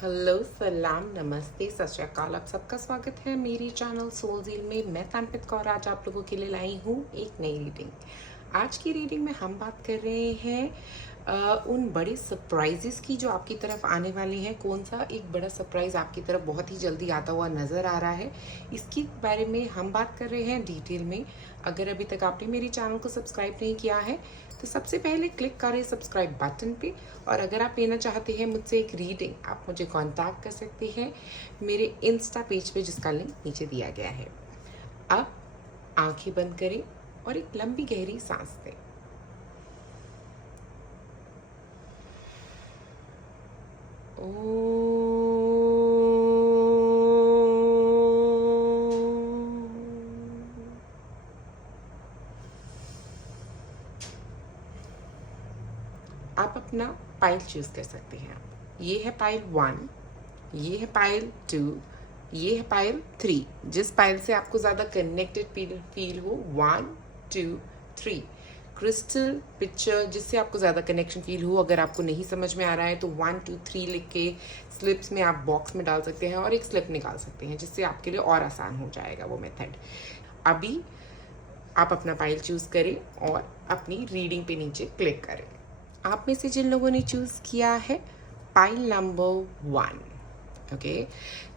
Hello, सलाम, नमस्ते, सत श्री अकाल। आप सबका स्वागत है मेरी चैनल सोल झील में। मैं तनपित कौर आज आप लोगों के लिए लाई हूँ एक नई रीडिंग। आज की रीडिंग में हम बात कर रहे हैं उन बड़े सरप्राइजेस की जो आपकी तरफ आने वाले हैं। कौन सा एक बड़ा सरप्राइज आपकी तरफ बहुत ही जल्दी आता हुआ नज़र आ रहा है, इसके बारे में हम बात कर रहे हैं डिटेल में। अगर अभी तक आपने मेरे चैनल को सब्सक्राइब नहीं किया है तो सबसे पहले क्लिक करें सब्सक्राइब बटन पे। और अगर आप लेना चाहते हैं मुझसे एक रीडिंग, आप मुझे कांटेक्ट कर सकते हैं मेरे इंस्टा पेज पे, जिसका लिंक नीचे दिया गया है। अब आंखें बंद करें और एक लंबी गहरी सांस लें। आप अपना पाइल चूज कर सकते हैं। ये है पाइल 1, ये है पाइल 2, ये है पाइल 3। जिस पाइल से आपको ज़्यादा कनेक्टेड फील हो, 1 2 3। क्रिस्टल पिक्चर जिससे आपको ज़्यादा कनेक्शन फील हो। अगर आपको नहीं समझ में आ रहा है तो 1 2 3 लिख के स्लिप्स में आप बॉक्स में डाल सकते हैं और एक स्लिप निकाल सकते हैं, जिससे आपके लिए और आसान हो जाएगा वो मेथड। अभी आप अपना पाइल चूज़ करें और अपनी रीडिंग पे नीचे क्लिक करें। आप में से जिन लोगों ने चूज़ किया है पाइल नंबर 1, ओके,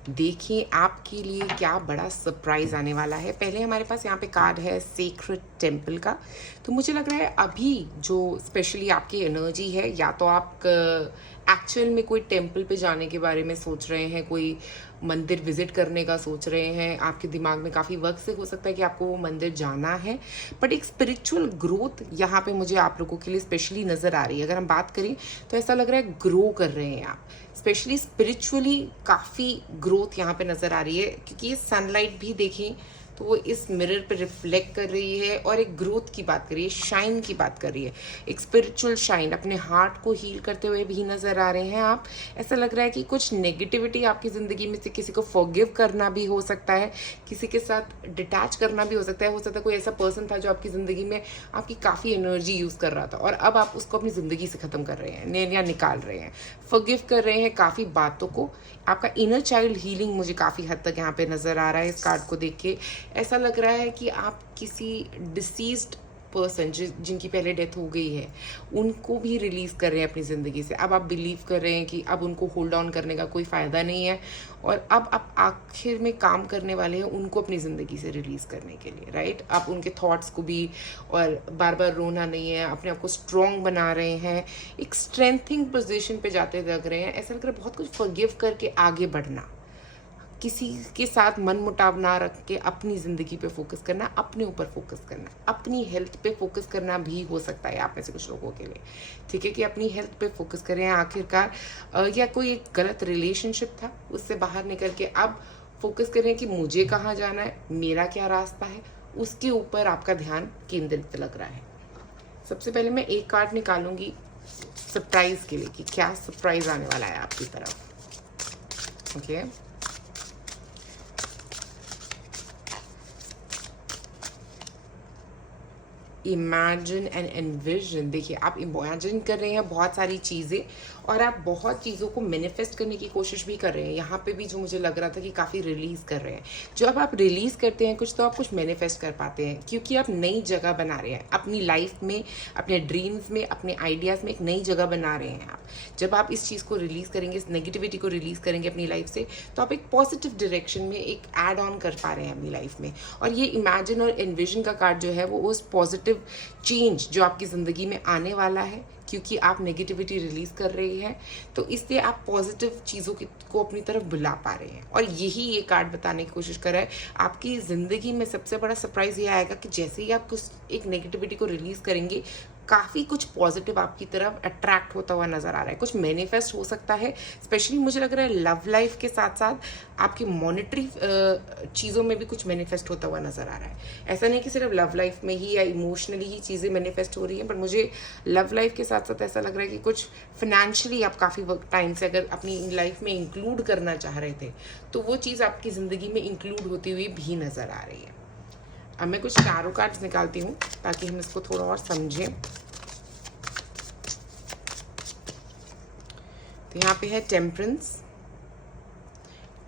देखिए आपके लिए क्या बड़ा सरप्राइज आने वाला है। पहले हमारे पास यहाँ पे कार्ड है सेक्रेड टेम्पल का। तो मुझे लग रहा है अभी जो स्पेशली आपकी एनर्जी है, या तो आप एक्चुअल में कोई टेम्पल पे जाने के बारे में सोच रहे हैं, कोई मंदिर विजिट करने का सोच रहे हैं। आपके दिमाग में काफ़ी वक्त से हो सकता है कि आपको वो मंदिर जाना है, बट एक स्पिरिचुअल ग्रोथ यहाँ पे मुझे आप लोगों के लिए स्पेशली नज़र आ रही है। अगर हम बात करें तो ऐसा लग रहा है ग्रो कर रहे हैं आप, स्पेशली स्पिरिचुअली काफ़ी ग्रोथ यहाँ पे नज़र आ रही है। क्योंकि ये सनलाइट भी देखें तो वो इस मिरर पे रिफ्लेक्ट कर रही है और एक ग्रोथ की बात कर रही है, शाइन की बात कर रही है, एक स्पिरिचुअल शाइन। अपने हार्ट को हील करते हुए भी नज़र आ रहे हैं आप। ऐसा लग रहा है कि कुछ नेगेटिविटी आपकी ज़िंदगी में से किसी को फॉरगिव करना भी हो सकता है, किसी के साथ डिटैच करना भी हो सकता है। हो सकता है कोई ऐसा पर्सन था जो आपकी ज़िंदगी में आपकी काफ़ी एनर्जी यूज़ कर रहा था और अब आप उसको अपनी ज़िंदगी से ख़त्म कर रहे हैं या निकाल रहे हैं, फॉरगिव कर रहे हैं काफ़ी बातों को। आपका इनर चाइल्ड हीलिंग मुझे काफ़ी हद तक यहाँ पे नज़र आ रहा है इस कार्ड को देख के। ऐसा लग रहा है कि आप किसी डिसीज्ड पर्सन जिनकी पहले डेथ हो गई है उनको भी रिलीज़ कर रहे हैं अपनी ज़िंदगी से। अब आप बिलीव कर रहे हैं कि अब उनको होल्ड ऑन करने का कोई फ़ायदा नहीं है और अब आप आखिर में काम करने वाले हैं उनको अपनी ज़िंदगी से रिलीज़ करने के लिए, राइट। आप उनके थॉट्स को भी, और बार बार रोना नहीं है, अपने आप को स्ट्रॉन्ग बना रहे हैं, एक स्ट्रेंथिंग पोजीशन पे जाते लग रहे हैं। ऐसा लग रहा है बहुत कुछ फॉरगिव करके आगे बढ़ना, किसी के साथ मन मुटाव ना रख के अपनी ज़िंदगी पे फोकस करना, अपने ऊपर फोकस करना, अपनी हेल्थ पे फोकस करना भी हो सकता है आप में से कुछ लोगों के लिए, ठीक है, कि अपनी हेल्थ पे फोकस करें आखिरकार। या कोई एक गलत रिलेशनशिप था उससे बाहर निकल के अब फोकस करें कि मुझे कहाँ जाना है, मेरा क्या रास्ता है, उसके ऊपर आपका ध्यान केंद्रित लग रहा है। सबसे पहले मैं एक कार्ड निकालूंगी सरप्राइज के लिए कि क्या सरप्राइज आने वाला है आपकी तरफ, ओके। Imagine and envision. देखिए आप इमेजिन कर रहे हैं बहुत सारी चीज़ें और आप बहुत चीज़ों को मैनिफेस्ट करने की कोशिश भी कर रहे हैं। यहाँ पे भी जो मुझे लग रहा था कि काफ़ी रिलीज़ कर रहे हैं। जब आप रिलीज़ करते हैं कुछ तो आप कुछ मैनिफेस्ट कर पाते हैं, क्योंकि आप नई जगह बना रहे हैं अपनी लाइफ में, अपने ड्रीम्स में, अपने आइडियाज़ में एक नई जगह बना रहे हैं आप। जब आप इस चीज़ को रिलीज़ करेंगे, इस नेगेटिविटी को रिलीज़ करेंगे अपनी लाइफ से, तो आप एक पॉजिटिव डायरेक्शन में एक ऐड ऑन कर पा रहे हैं अपनी लाइफ में। और ये इमेजिन और एनविजन का कार्ड जो है वो उस पॉजिटिव चेंज जो आपकी ज़िंदगी में आने वाला है, क्योंकि आप नेगेटिविटी रिलीज़ कर रही हैं, तो इससे आप पॉजिटिव चीज़ों को अपनी तरफ बुला पा रहे हैं। और यही ये कार्ड बताने की कोशिश कर रहा है। आपकी ज़िंदगी में सबसे बड़ा सरप्राइज़ ये आएगा कि जैसे ही आप कुछ एक नेगेटिविटी को रिलीज़ करेंगे, काफ़ी कुछ पॉजिटिव आपकी तरफ अट्रैक्ट होता हुआ नज़र आ रहा है। कुछ मैनिफेस्ट हो सकता है, स्पेशली मुझे लग रहा है लव लाइफ के साथ साथ आपकी मॉनेटरी चीज़ों में भी कुछ मैनिफेस्ट होता हुआ नज़र आ रहा है। ऐसा नहीं कि सिर्फ लव लाइफ में ही या इमोशनली ही चीज़ें मैनिफेस्ट हो रही हैं, पर मुझे लव लाइफ के साथ साथ ऐसा लग रहा है कि कुछ फिनेंशियली आप काफ़ी वक्त टाइम से अगर अपनी लाइफ में इंक्लूड करना चाह रहे थे, तो वो चीज़ आपकी ज़िंदगी में इंक्लूड होती हुई भी नज़र आ रही है। अब मैं कुछ टैरो कार्ड्स निकालती हूँ ताकि हम इसको थोड़ा और समझें। तो यहाँ पे है टेम्परेंस,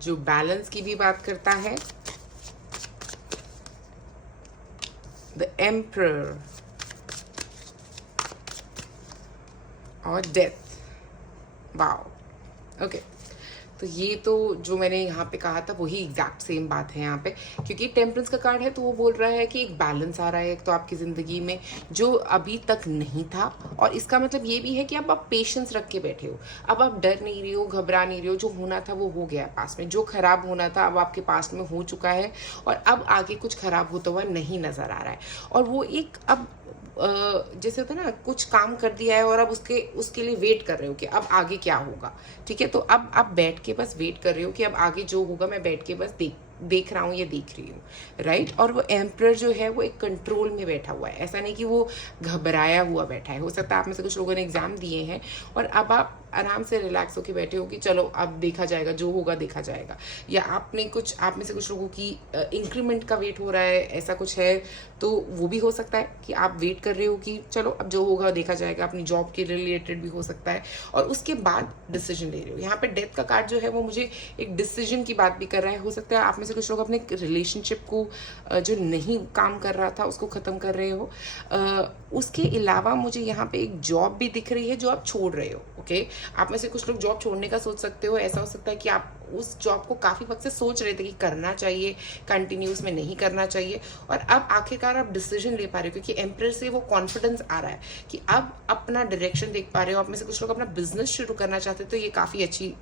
जो बैलेंस की भी बात करता है, द एम्परर और डेथ। Wow, okay. तो ये तो जो मैंने यहाँ पे कहा था वही एग्जैक्ट सेम बात है यहाँ पे, क्योंकि टेम्परेंस का कार्ड है तो वो बोल रहा है कि एक बैलेंस आ रहा है तो आपकी ज़िंदगी में जो अभी तक नहीं था, और इसका मतलब ये भी है कि अब आप पेशेंस रख के बैठे हो, अब आप डर नहीं रहे हो, घबरा नहीं रहे हो, जो होना था वो हो गया पास्ट में, जो खराब होना था अब आपके पास्ट में हो चुका है, और अब आगे कुछ खराब होता हुआ नहीं नज़र आ रहा है। और वो एक अब जैसे होता है ना, कुछ काम कर दिया है और अब उसके लिए वेट कर रहे हो कि अब आगे क्या होगा, ठीक है। तो अब आप बैठ के बस वेट कर रहे हो कि अब आगे जो होगा मैं बैठ के बस देख रहा हूँ या देख रही हूँ, राइट। और वो एम्परर जो है वो एक कंट्रोल में बैठा हुआ है, ऐसा नहीं कि वो घबराया हुआ बैठा है। हो सकता है आप में से कुछ लोगों ने एग्जाम दिए हैं और अब आप आराम से रिलैक्स होकर बैठे हो कि चलो अब देखा जाएगा, जो होगा देखा जाएगा, या आप में से कुछ लोगों की इंक्रीमेंट का वेट हो रहा है, ऐसा कुछ है। तो वो भी हो सकता है कि आप वेट कर रहे हो कि चलो अब जो होगा देखा जाएगा, अपनी जॉब के रिलेटेड भी हो सकता है, और उसके बाद डिसीजन ले रहे हो। यहाँ पे डेथ का कार्ड जो है वो मुझे एक डिसीजन की बात भी कर रहा है। हो सकता है आप में से कुछ लोग अपने रिलेशनशिप को जो नहीं काम कर रहा था उसको ख़त्म कर रहे हो। उसके अलावा मुझे यहाँ पे एक जॉब भी दिख रही है जो आप छोड़ रहे हो, ओके। आप में से कुछ लोग जॉब छोड़ने का सोच सकते हो। ऐसा हो सकता है कि आप उस जॉब को काफ़ी वक्त से सोच रहे थे कि करना चाहिए, कंटिन्यूस में नहीं करना चाहिए, और अब आखिरकार आप डिसीजन ले पा रहे हो, क्योंकि एम्परर से वो कॉन्फिडेंस आ रहा है कि अब अपना डायरेक्शन देख पा रहे हो। आप में से कुछ लोग अपना बिजनेस शुरू करना चाहते हो, तो ये काफ़ी अच्छी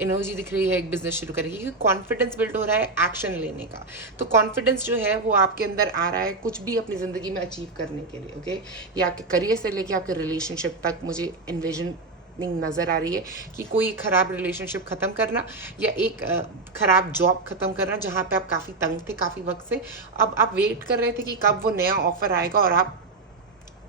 एनर्जी दिख रही है एक बिजनेस शुरू करने की, क्योंकि कॉन्फिडेंस बिल्ड हो रहा है एक्शन लेने का। तो कॉन्फिडेंस जो है वो आपके अंदर आ रहा है कुछ भी अपनी ज़िंदगी में अचीव करने के लिए, ओके। या आपके करियर से लेके आपके रिलेशनशिप तक मुझे इन्विजन नज़र आ रही है कि कोई खराब रिलेशनशिप ख़त्म करना, या एक ख़राब जॉब ख़त्म करना जहाँ पे आप काफ़ी तंग थे काफ़ी वक्त से। अब आप वेट कर रहे थे कि कब वो नया ऑफ़र आएगा, और आप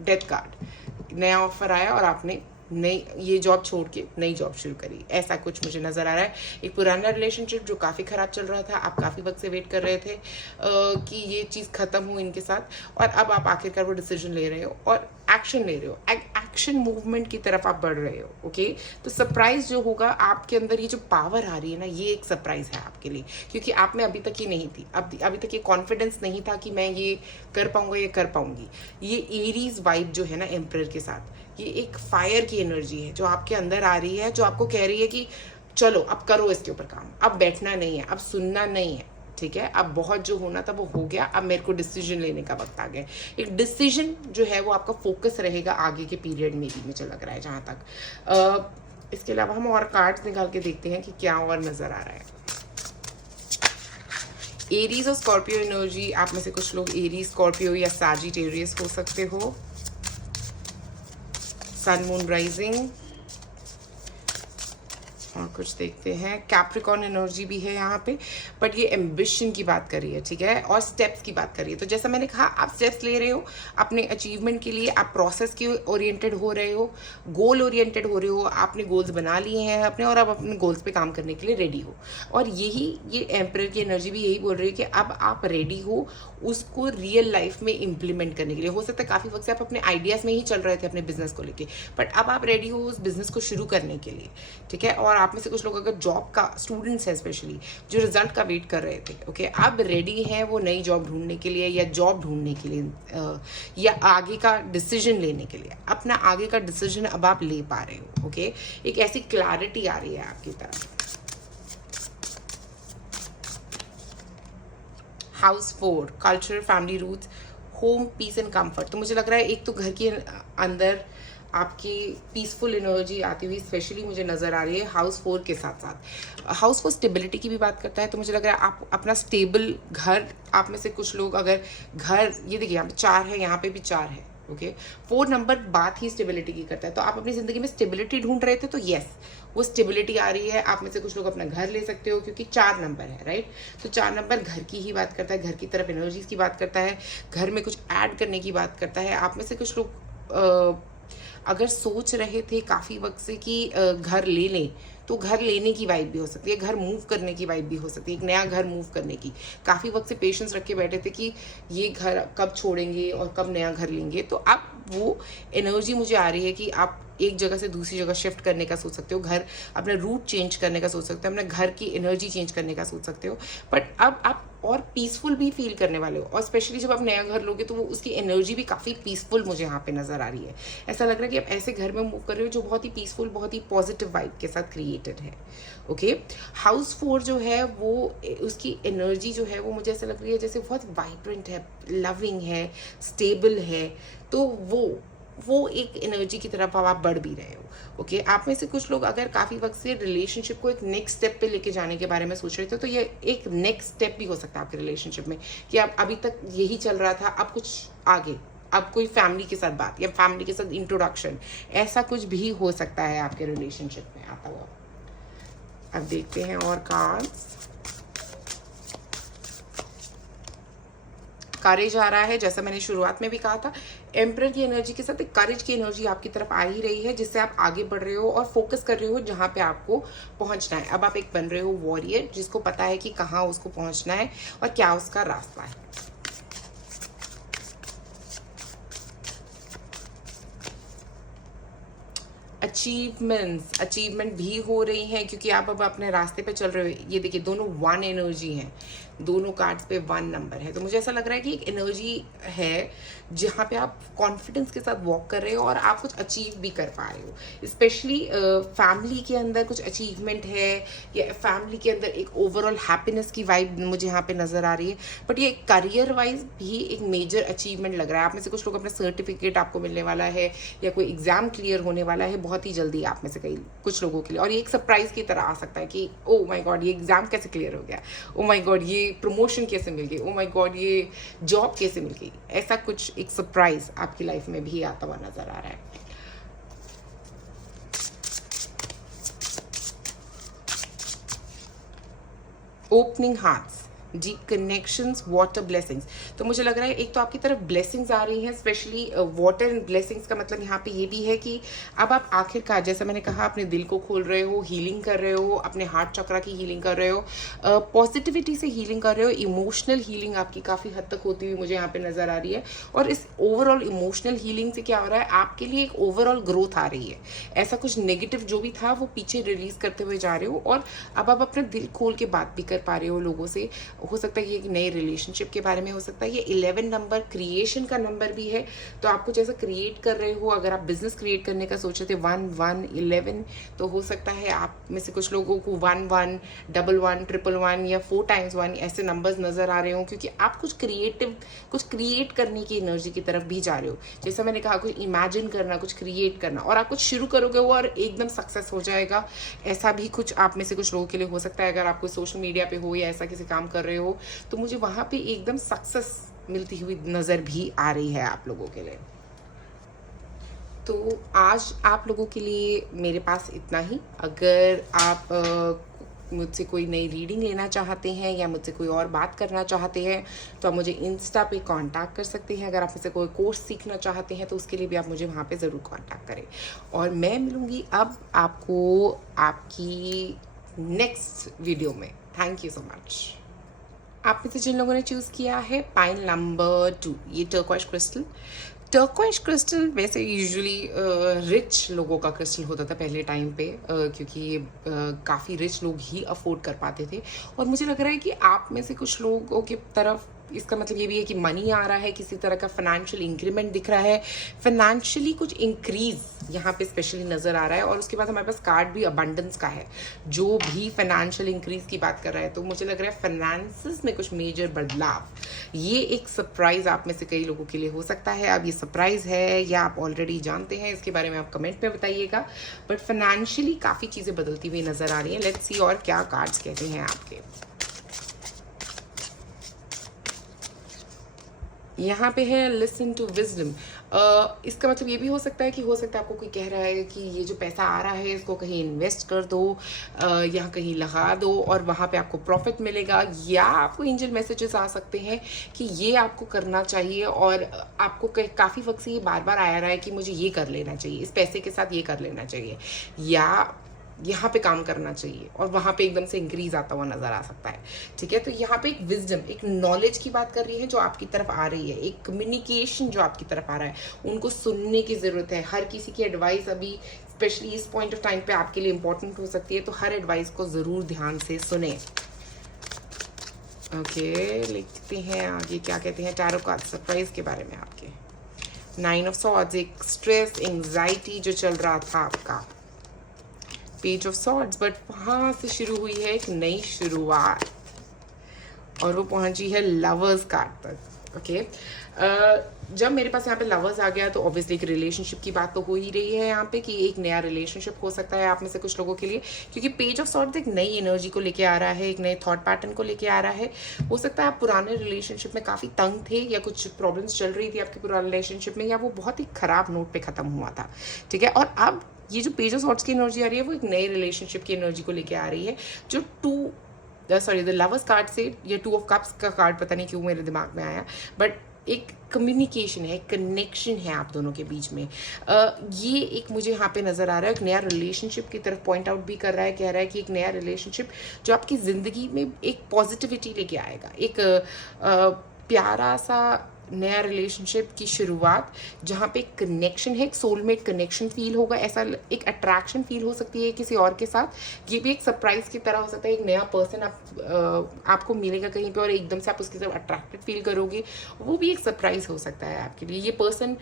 डेथ कार्ड, नया ऑफ़र आया और आपने नई ये जॉब छोड़ के नई जॉब शुरू करी, ऐसा कुछ मुझे नज़र आ रहा है। एक पुराना रिलेशनशिप जो काफ़ी ख़राब चल रहा था, आप काफ़ी वक्त से वेट कर रहे थे कि ये चीज़ ख़त्म हो इनके साथ, और अब आप आखिरकार वो डिसीजन ले रहे हो और एक्शन ले रहे हो, एक्शन मूवमेंट की तरफ आप बढ़ रहे हो, ओके। तो सरप्राइज़ जो होगा आपके अंदर, ये जो पावर आ रही है ना, ये एक सरप्राइज़ है आपके लिए, क्योंकि आप में अभी तक ये नहीं थी, अभी तक ये कॉन्फिडेंस नहीं था कि मैं ये कर पाऊंगा, ये कर पाऊंगी। ये एरीज वाइब जो है ना एम्परर के साथ, ये एक फायर की एनर्जी है जो आपके अंदर आ रही है, जो आपको कह रही है कि चलो अब करो इसके ऊपर काम, अब बैठना नहीं है, अब सुनना नहीं है, ठीक है। अब बहुत जो होना था वो हो गया, अब मेरे को डिसीजन लेने का वक्त आ गया। एक डिसीजन जो है वो आपका फोकस रहेगा आगे के पीरियड में भी, मुझे लग रहा है जहाँ तक। इसके अलावा हम और कार्ड्स निकाल के देखते हैं कि क्या और नज़र आ रहा है। एरीज और स्कॉर्पियो एनर्जी, आप में से कुछ लोग एरीज, स्कॉर्पियो या सैजिटेरियस हो सकते हो। सन मून राइजिंग, और कुछ देखते हैं। कैप्रिकॉर्न एनर्जी भी है यहाँ पे, बट ये एम्बिशन की बात कर रही है, ठीक है, और स्टेप्स की बात कर रही है। तो जैसा मैंने कहा, आप स्टेप्स ले रहे हो अपने अचीवमेंट के लिए, आप प्रोसेस के ओरिएंटेड हो रहे हो, गोल ओरिएंटेड हो रहे हो, आपने गोल्स बना लिए हैं अपने, और अब अपने गोल्स पे काम करने के लिए रेडी हो। और ये एम्परर की एनर्जी भी यही बोल रही है कि अब आप रेडी हो उसको रियल लाइफ में इम्प्लीमेंट करने के लिए। हो सकता है काफ़ी वक्त से आप अपने आइडियाज़ में ही चल रहे थे अपने बिजनेस को लेके, बट अब आप रेडी हो उस बिजनेस को शुरू करने के लिए, ठीक है। और आप में से कुछ लोग अगर जॉब का स्टूडेंट्स हैं स्पेशली, जो रिजल्ट का वेट कर रहे थे, ओके, अब रेडी हैं वो नई जॉब ढूंढने के लिए, या जॉब ढूंढने के लिए, या आगे का डिसीजन लेने के लिए। अपना आगे का डिसीजन अब आप ले पा रहे हो, ओके। एक ऐसी क्लैरिटी आ रही है आपकी तरफ। House 4, culture, family roots, home, peace and comfort. तो मुझे लग रहा है एक तो घर के अंदर आपकी पीसफुल एनर्जी आती हुई स्पेशली मुझे नज़र आ रही है हाउस 4 के साथ साथ। हाउस 4 स्टेबिलिटी की भी बात करता है, तो मुझे लग रहा है आप अपना स्टेबल घर, आप में से कुछ लोग अगर घर, ये देखिए यहाँ पे 4 है, यहाँ पे भी 4 है, ओके। 4 नंबर बात ही स्टेबिलिटी की करता है। तो आप अपनी ज़िंदगी में स्टेबिलिटी ढूंढ रहे थे, तो यस, वो स्टेबिलिटी आ रही है। आप में से कुछ लोग अपना घर ले सकते हो क्योंकि 4 नंबर है, राइट। तो 4 नंबर घर की ही बात करता है, घर की तरफ एनर्जीज की बात करता है, घर में कुछ ऐड करने की बात करता है। आप में से कुछ लोग अगर सोच रहे थे काफ़ी वक्त से कि घर ले लें, तो घर लेने की वाइब भी हो सकती है, घर मूव करने की वाइब भी हो सकती है, एक नया घर मूव करने की। काफ़ी वक्त से पेशेंस रख के बैठे थे कि ये घर कब छोड़ेंगे और कब नया घर लेंगे। तो अब वो एनर्जी मुझे आ रही है कि आप एक जगह से दूसरी जगह शिफ्ट करने का सोच सकते हो, घर अपना रूट चेंज करने का सोच सकते हो, अपने घर की एनर्जी चेंज करने का सोच सकते हो। बट अब आप और पीसफुल भी फील करने वाले हो, और स्पेशली जब आप नया घर लोगे तो वो उसकी एनर्जी भी काफ़ी पीसफुल मुझे यहाँ पे नज़र आ रही है। ऐसा लग रहा है कि आप ऐसे घर में मूव कर रहे हो जो बहुत ही पीसफुल, बहुत ही पॉजिटिव वाइब के साथ क्रिएटेड है। ओके, हाउस 4 जो है वो उसकी एनर्जी जो है वो मुझे ऐसा लग रही है जैसे बहुत वाइब्रेंट है, लविंग है, स्टेबल है। तो वो एक एनर्जी की तरफ अब आप बढ़ भी रहे हो। ओके, आप में से कुछ लोग अगर काफ़ी वक्त से रिलेशनशिप को एक नेक्स्ट स्टेप पे लेके जाने के बारे में सोच रहे थे, तो ये एक नेक्स्ट स्टेप भी हो सकता है आपके रिलेशनशिप में, कि आप अभी तक यही चल रहा था, अब कुछ आगे, अब कोई फैमिली के साथ बात या फैमिली के साथ इंट्रोडक्शन, ऐसा कुछ भी हो सकता है आपके रिलेशनशिप में आता हुआ। अब देखते हैं और कार्ड्स। करेज आ रहा है, जैसा मैंने शुरुआत में भी कहा था, एम्परर की एनर्जी के साथ एक करेज की एनर्जी आपकी तरफ आ ही रही है, जिससे आप आगे बढ़ रहे हो और फोकस कर रहे हो जहां पे आपको पहुंचना है। अब आप एक बन रहे हो वॉरियर, जिसको पता है कि कहाँ उसको पहुंचना है और क्या उसका रास्ता है। अचीवमेंट भी हो रही हैं, क्योंकि आप अब अपने रास्ते पे चल रहे हो। ये देखिए, दोनों 1 एनर्जी हैं, दोनों कार्ड्स पे 1 नंबर है। तो मुझे ऐसा लग रहा है कि एक एनर्जी है जहाँ पे आप कॉन्फिडेंस के साथ वॉक कर रहे हो और आप कुछ अचीव भी कर पा रहे हो। स्पेशली फैमिली के अंदर कुछ अचीवमेंट है, या फैमिली के अंदर एक ओवरऑल हैप्पीनेस की वाइब मुझे यहाँ पे नज़र आ रही है। बट ये करियर वाइज भी एक मेजर अचीवमेंट लग रहा है। आप में से कुछ लोग अपना सर्टिफिकेट आपको मिलने वाला है, या कोई एग्जाम क्लियर होने वाला है बहुत ही जल्दी आप में से कई कुछ लोगों के लिए। और ये एक सरप्राइज की तरह आ सकता है कि ओ माय गॉड, ये एग्जाम कैसे क्लियर हो गया, ओ माय गॉड ये प्रमोशन कैसे मिल गई, ओ माय गॉड ये जॉब कैसे मिल गई। ऐसा कुछ एक सरप्राइज आपकी लाइफ में भी आता हुआ नजर आ रहा है। Opening hearts, deep connections, water blessings. तो मुझे लग रहा है एक तो आपकी तरफ ब्लेसिंग्स आ रही हैं, स्पेशली वाटर एंड ब्लेसिंग्स का मतलब यहाँ पे ये भी है कि अब आप आखिरकार, जैसा मैंने कहा, अपने दिल को खोल रहे हो, हीलिंग कर रहे हो, अपने हार्ट चक्रा की हीलिंग कर रहे हो, पॉजिटिविटी से हीलिंग कर रहे हो। इमोशनल हीलिंग आपकी काफ़ी हद तक होती हुई मुझे यहाँ पे नज़र आ रही है। और इस ओवरऑल इमोशनल हीलिंग से क्या हो रहा है, आपके लिए एक ओवरऑल ग्रोथ आ रही है। ऐसा कुछ नेगेटिव जो भी था वो पीछे रिलीज करते हुए जा रहे हो, और अब आप अपना दिल खोल के बात भी कर पा रहे हो लोगों से। हो सकता है कि एक नए रिलेशनशिप के बारे में हो सकता है। ये 11 नंबर क्रिएशन का नंबर भी है, तो आप कुछ ऐसा क्रिएट कर रहे हो। अगर आप बिजनेस क्रिएट करने का सोच रहे थे 1 1 11, तो हो सकता है आप में से कुछ लोगों को 1 1 1 1 1 1 या 4 times 1 ऐसे नंबर्स नजर आ रहे हो, क्योंकि आप कुछ क्रिएट करने की एनर्जी की तरफ भी जा रहे हो। जैसा मैंने कहा, कुछ इमेजिन करना, कुछ क्रिएट करना, और आप कुछ शुरू करोगे वो और एकदम सक्सेस हो जाएगा। ऐसा भी कुछ आप में से कुछ लोगों के लिए हो सकता है। अगर आप कोई सोशल मीडिया पे हो या ऐसा किसी काम कर रहे हो, तो मुझे वहां पे एकदम सक्सेस मिलती हुई नजर भी आ रही है आप लोगों के लिए। तो आज आप लोगों के लिए मेरे पास इतना ही। अगर आप मुझसे कोई नई रीडिंग लेना चाहते हैं या मुझसे कोई और बात करना चाहते हैं, तो आप मुझे इंस्टा पे कांटेक्ट कर सकते हैं। अगर आप मुझसे कोई कोर्स सीखना चाहते हैं तो उसके लिए भी आप मुझे वहाँ पे ज़रूर कांटेक्ट करें। और मैं मिलूँगी अब आपको आपकी नेक्स्ट वीडियो में। Thank you so much. आप में से जिन लोगों ने चूज़ किया है पाइल नंबर 2, ये टर्क्वाइज क्रिस्टल वैसे यूजुअली रिच लोगों का क्रिस्टल होता था पहले टाइम पे, क्योंकि ये काफ़ी रिच लोग ही अफोर्ड कर पाते थे। और मुझे लग रहा है कि आप में से कुछ लोगों की तरफ इसका मतलब ये भी है कि मनी आ रहा है, किसी तरह का फाइनेंशियल इंक्रीमेंट दिख रहा है, फाइनेंशियली कुछ इंक्रीज यहाँ पे स्पेशली नज़र आ रहा है। और उसके बाद हमारे पास कार्ड भी अबंडेंस का है, जो भी फाइनेंशियल इंक्रीज की बात कर रहा है। तो मुझे लग रहा है फाइनेंसेस में कुछ मेजर बदलाव, ये एक सरप्राइज आप में से कई लोगों के लिए हो सकता है। अब ये सरप्राइज है या आप ऑलरेडी जानते हैं, इसके बारे में आप कमेंट में बताइएगा। बट फाइनेंशियली काफ़ी चीज़ें बदलती हुई नज़र आ रही हैं। लेट्स सी और क्या कार्ड्स कहते हैं आपके। यहाँ पे है लिसन टू विजडम। इसका मतलब ये भी हो सकता है कि आपको कोई कह रहा है कि ये जो पैसा आ रहा है इसको कहीं इन्वेस्ट कर दो, या कहीं लगा दो और वहाँ पे आपको प्रॉफिट मिलेगा। या आपको एंजल मैसेजेस आ सकते हैं कि ये आपको करना चाहिए, और आपको काफ़ी वक्त से ये बार बार आया रहा है कि मुझे ये कर लेना चाहिए, इस पैसे के साथ ये कर लेना चाहिए। या यहाँ पे काम करना चाहिए, और वहाँ पे एकदम से इंक्रीज आता हुआ नजर आ सकता है। ठीक है, तो यहाँ पे एक विजडम, एक नॉलेज की बात कर रही है जो आपकी तरफ आ रही है, एक कम्युनिकेशन जो आपकी तरफ आ रहा है। उनको सुनने की जरूरत है। हर किसी की एडवाइस अभी स्पेशली इस पॉइंट ऑफ टाइम पे आपके लिए इंपॉर्टेंट हो सकती है, तो हर एडवाइस को जरूर ध्यान से सुने। ओके, लिखते हैं आगे क्या कहते हैं टैरो कार्ड सरप्राइज के बारे में आपके। 9 ऑफ सॉर्ड्स, एक स्ट्रेस, एंजाइटी जो चल रहा था आपका। पेज ऑफ सॉर्ड्स, बट वहां से शुरू हुई है एक नई शुरुआत, और वो पहुंची है लवर्स कार्ड तक। ओके, जब मेरे पास यहाँ पे लवर्स आ गया तो ऑब्वियसली एक रिलेशनशिप की बात तो हो ही रही है यहाँ पे, कि एक नया रिलेशनशिप हो सकता है आप में से कुछ लोगों के लिए, क्योंकि पेज ऑफ सॉर्ड्स एक नई एनर्जी को लेके आ रहा है, एक नए थॉट पैटर्न को लेके आ रहा है। हो सकता है आप पुराने रिलेशनशिप में काफ़ी तंग थे, या कुछ प्रॉब्लम्स चल रही थी आपके पुराने रिलेशनशिप में, या वो बहुत ही खराब नोट पर ख़त्म हुआ था। ठीक है, और अब ये जो पेज ऑफ सॉर्ड्स की एनर्जी आ रही है वो एक नई रिलेशनशिप की एनर्जी को लेके आ रही है, जो द लवर्स कार्ड से, या 2 ऑफ कप्स का कार्ड पता नहीं क्यों मेरे दिमाग में आया, बट एक कम्युनिकेशन है, कनेक्शन है आप दोनों के बीच में। ये एक मुझे यहाँ पे नज़र आ रहा है, एक नया रिलेशनशिप की तरफ पॉइंट आउट भी कर रहा है, कह रहा है कि एक नया रिलेशनशिप जो आपकी ज़िंदगी में एक पॉजिटिविटी लेके आएगा, एक प्यारा सा नया रिलेशनशिप की शुरुआत, जहाँ पे एक कनेक्शन है, एक सोलमेट कनेक्शन फील होगा, ऐसा एक अट्रैक्शन फील हो सकती है किसी और के साथ। ये भी एक सरप्राइज की तरह हो सकता है, एक नया पर्सन आपको मिलेगा कहीं पे और एकदम से आप उसकी तरफ अट्रैक्टेड फील करोगे, वो भी एक सरप्राइज हो सकता है आपके लिए। ये पर्सन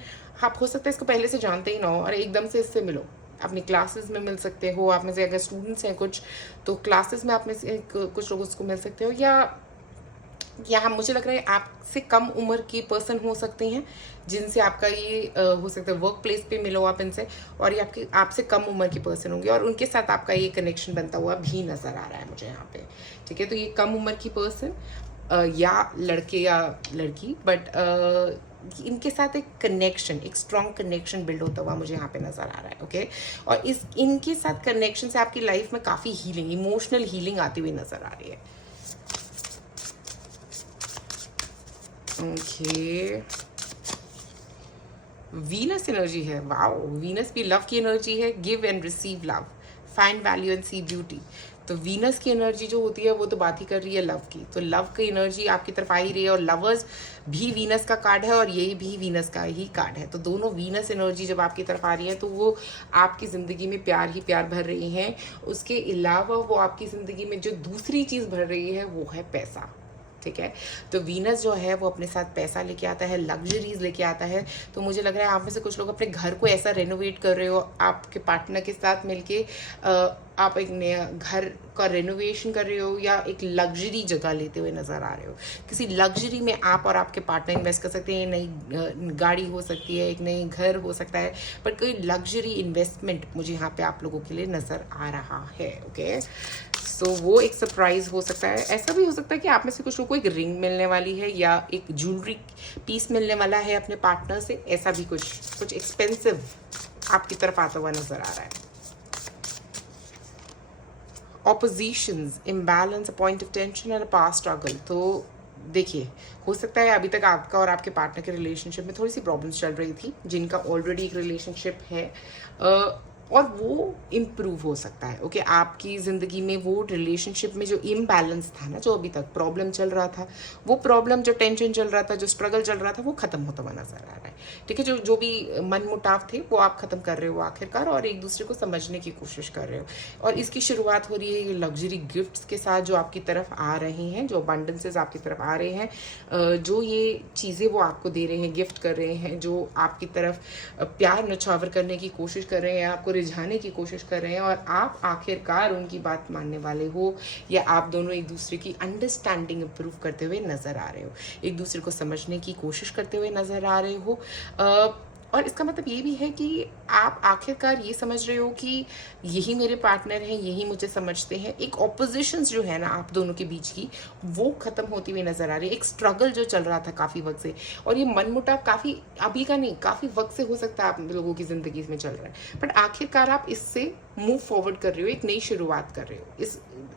आप हो सकता है इसको पहले से जानते ही ना हो, और एकदम से इससे मिलो। अपनी क्लासेस में मिल सकते हो, आप में से अगर स्टूडेंट्स हैं कुछ तो क्लासेस में आप में से कुछ लोगों को मिल सकते हो, या मुझे लग रहा है आपसे कम उम्र के पर्सन हो सकते हैं जिनसे आपका ये हो सकता है वर्क प्लेस पे मिलो आप इनसे, और ये आपसे कम उम्र के पर्सन होंगे, और उनके साथ आपका ये कनेक्शन बनता हुआ भी नज़र आ रहा है मुझे यहाँ पे। ठीक है, तो ये कम उम्र की पर्सन या लड़के या लड़की, बट इनके साथ एक कनेक्शन, एक स्ट्रॉन्ग कनेक्शन बिल्ड होता हुआ मुझे यहाँ पे नज़र आ रहा है। ओके, और इनके साथ कनेक्शन से आपकी लाइफ में काफ़ी हीलिंग, इमोशनल हीलिंग आती हुई नज़र आ रही है। ओके, वीनस एनर्जी है। वाओ, वीनस भी लव की एनर्जी है। Give and receive love, find value and see beauty. तो वीनस की एनर्जी जो होती है वो तो बात ही कर रही है लव की, तो लव की एनर्जी आपकी तरफ आ ही रही है, और लवर्स भी वीनस का कार्ड है और ये भी वीनस का ही कार्ड है। तो दोनों वीनस एनर्जी जब आपकी तरफ आ रही है तो वो आपकी ज़िंदगी में प्यार ही प्यार भर रही हैं। उसके अलावा वो आपकी ज़िंदगी में जो दूसरी चीज़ भर रही है वो है पैसा। ठीक है, तो वीनस जो है वो अपने साथ पैसा लेके आता है, लग्जरीज लेके आता है। तो मुझे लग रहा है आप में से कुछ लोग अपने घर को ऐसा रेनोवेट कर रहे हो, आपके पार्टनर के साथ मिलके आप एक नया घर का रेनोवेशन कर रहे हो, या एक लग्जरी जगह लेते हुए नज़र आ रहे हो। किसी लग्जरी में आप और आपके पार्टनर इन्वेस्ट कर सकते हैं। नई गाड़ी हो सकती है, एक नई घर हो सकता है, बट कोई लग्जरी इन्वेस्टमेंट मुझे यहाँ पे आप लोगों के लिए नज़र आ रहा है। ओके, सो वो एक सरप्राइज हो सकता है। ऐसा भी हो सकता है कि आप में से कुछ लोगों को एक रिंग मिलने वाली है, या एक ज्वेलरी पीस मिलने वाला है अपने पार्टनर से। ऐसा भी कुछ एक्सपेंसिव आपकी तरफ आता हुआ नजर आ रहा है। Opposition's, imbalance, a point of tension and a past struggle. तो देखिए, हो सकता है अभी तक आपका और आपके पार्टनर के रिलेशनशिप में थोड़ी सी प्रॉब्लम्स चल रही थी, जिनका ऑलरेडी एक रिलेशनशिप है, और वो इम्प्रूव हो सकता है। ओके, आपकी ज़िंदगी में वो रिलेशनशिप में जो इम्बैलेंस था ना, जो अभी तक प्रॉब्लम चल रहा था, वो प्रॉब्लम, जो टेंशन चल रहा था, जो स्ट्रगल चल रहा था, वो ख़त्म होता हुआ नजर आ रहा है। ठीक है, जो भी मनमुटाव थे वो आप ख़त्म कर रहे हो आखिरकार, और एक दूसरे को समझने की कोशिश कर रहे हो। और इसकी शुरुआत हो रही है ये लग्जरी गिफ्ट्स के साथ जो आपकी तरफ आ रहे हैं, जो अबंडेंसेस आपकी तरफ आ रहे हैं, जो ये चीज़ें वो आपको दे रहे हैं, गिफ्ट कर रहे हैं, जो आपकी तरफ प्यार नछावर करने की कोशिश कर रहे हैं, आपको रिझाने की कोशिश कर रहे हैं, और आप आखिरकार उनकी बात मानने वाले हो, या आप दोनों एक दूसरे की अंडरस्टैंडिंग इंप्रूव करते हुए नज़र आ रहे हो, एक दूसरे को समझने की कोशिश करते हुए नज़र आ रहे हो। और इसका मतलब ये भी है कि आप आखिरकार ये समझ रहे हो कि यही मेरे पार्टनर हैं, यही मुझे समझते हैं। एक ऑपोजिशंस जो है ना आप दोनों के बीच की, वो ख़त्म होती हुई नज़र आ रही है। एक स्ट्रगल जो चल रहा था काफ़ी वक्त से, और ये मनमुटाव काफ़ी अभी का नहीं, काफ़ी वक्त से हो सकता है आप लोगों की ज़िंदगी में चल रहा है, बट आखिरकार आप इससे मूव फॉरवर्ड कर रहे हो, एक नई शुरुआत कर रहे हो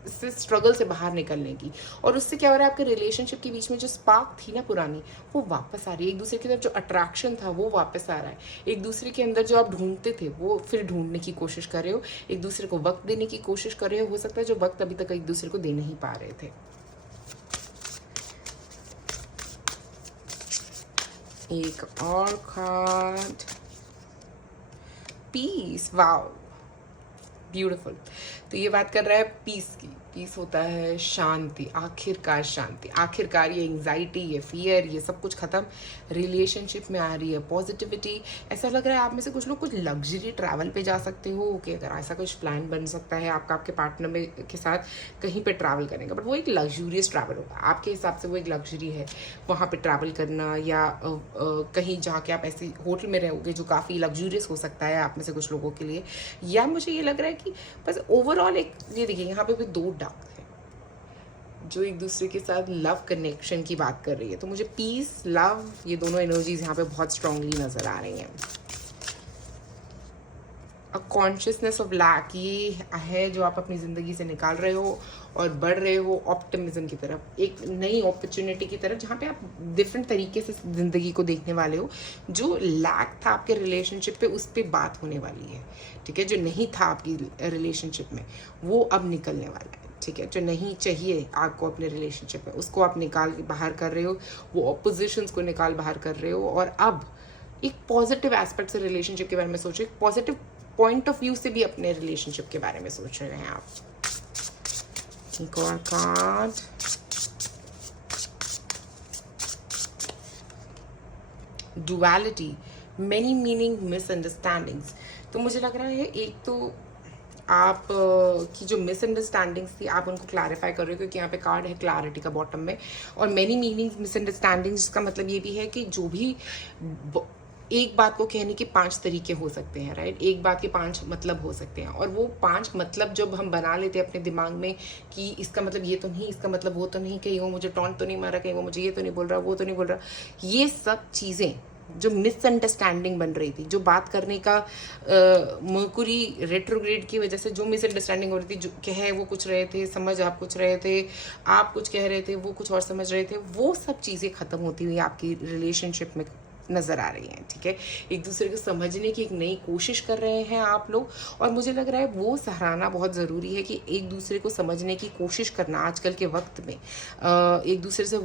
इससे स्ट्रगल से बाहर निकलने की। और उससे क्या हो रहा है, आपके रिलेशनशिप के बीच में जो स्पार्क थी ना पुरानी, वो वापस आ रही है। एक दूसरे की तरफ जो अट्रैक्शन था वो वापस आ रहा है। एक दूसरे के अंदर जो आप ढूंढते थे वो फिर ढूंढने की कोशिश कर रहे हो। एक दूसरे को वक्त देने की कोशिश कर रहे हो सकता है जो वक्त अभी तक एक दूसरे को दे नहीं पा रहे थे। एक और कार्ड, पीस। Wow, beautiful. तो ये बात कर रहा है पीस की। पीस होता है शांति, आखिरकार शांति। आखिरकार ये एंग्जाइटी, ये फियर, ये सब कुछ खत्म। रिलेशनशिप में आ रही है पॉजिटिविटी। ऐसा लग रहा है आप में से कुछ लोग कुछ लग्जरी ट्रैवल पे जा सकते हो। ओके, अगर ऐसा कुछ प्लान बन सकता है आपका आपके पार्टनर में के साथ कहीं पे ट्रैवल करने का, बट वो एक लग्जूरियस ट्रैवल होगा आपके हिसाब से। वो एक लग्जरी है वहाँ पे ट्रैवल करना, या कहीं जाके आप ऐसे होटल में रहोगे जो काफ़ी लग्जूरियस हो सकता है आप में से कुछ लोगों के लिए। या मुझे ये लग रहा है कि बस ओवरऑल एक, ये देखिए यहाँ पे भी 2 डार्क है जो एक दूसरे के साथ लव कनेक्शन की बात कर रही है। तो मुझे पीस, लव, ये दोनों एनर्जीज यहाँ पे बहुत स्ट्रांगली नजर आ रही हैं। अ कॉन्शियसनेस ऑफ लैक, ये है जो आप अपनी ज़िंदगी से निकाल रहे हो और बढ़ रहे हो ऑप्टिमिज्म की तरफ, एक नई अपॉर्चुनिटी की तरफ, जहाँ पे आप डिफरेंट तरीके से ज़िंदगी को देखने वाले हो। जो लैक था आपके रिलेशनशिप पे, उस पर बात होने वाली है, ठीक है। जो नहीं था आपकी रिलेशनशिप में वो अब निकलने वाला है, ठीक है। जो नहीं चाहिए आपको अपने रिलेशनशिप में, उसको आप निकाल बाहर कर रहे हो, वो ऑपोजिशंस को निकाल बाहर कर रहे हो। और अब एक पॉजिटिव एस्पेक्ट से रिलेशनशिप के बारे में सोचो, एक पॉजिटिव पॉइंट ऑफ व्यू से भी अपने रिलेशनशिप के बारे में सोच रहे हैं आप। एक और card, duality, many meaning, misunderstandings. तो मुझे लग रहा है एक तो आप की जो मिसअंडरस्टैंडिंग्स थी आप उनको क्लैरिफाई कर रहे हो, क्योंकि यहाँ पे कार्ड है क्लैरिटी का बॉटम में। और मेनी मीनिंग्स, मिसअंडरस्टैंडिंग्स का मतलब ये भी है कि जो भी एक बात को कहने के 5 तरीके हो सकते हैं, राइट। एक बात के 5 मतलब हो सकते हैं, और वो 5 मतलब जब हम बना लेते हैं अपने दिमाग में कि इसका मतलब ये तो नहीं, इसका मतलब वो तो नहीं, कहीं वो मुझे टॉन्ट तो नहीं मारा, कहीं वो मुझे ये तो नहीं बोल रहा, वो तो नहीं बोल रहा, ये सब चीज़ें जो मिसअंडरस्टैंडिंग बन रही थी, जो बात करने का मर्कुरी रेट्रोग्रेड की वजह से जो मिसअंडरस्टैंडिंग हो रही थी, जो कहे वो कुछ रहे थे, समझ आप कुछ रहे थे, आप कुछ कह रहे थे, वो कुछ और समझ रहे थे, वो सब चीज़ें ख़त्म होती हुई आपकी रिलेशनशिप में नज़र आ रही हैं, ठीक है। एक दूसरे को समझने की एक नई कोशिश कर रहे हैं आप लोग। और मुझे लग रहा है वो सराहना बहुत ज़रूरी है कि एक दूसरे को समझने की कोशिश करना आजकल के वक्त में। एक दूसरे से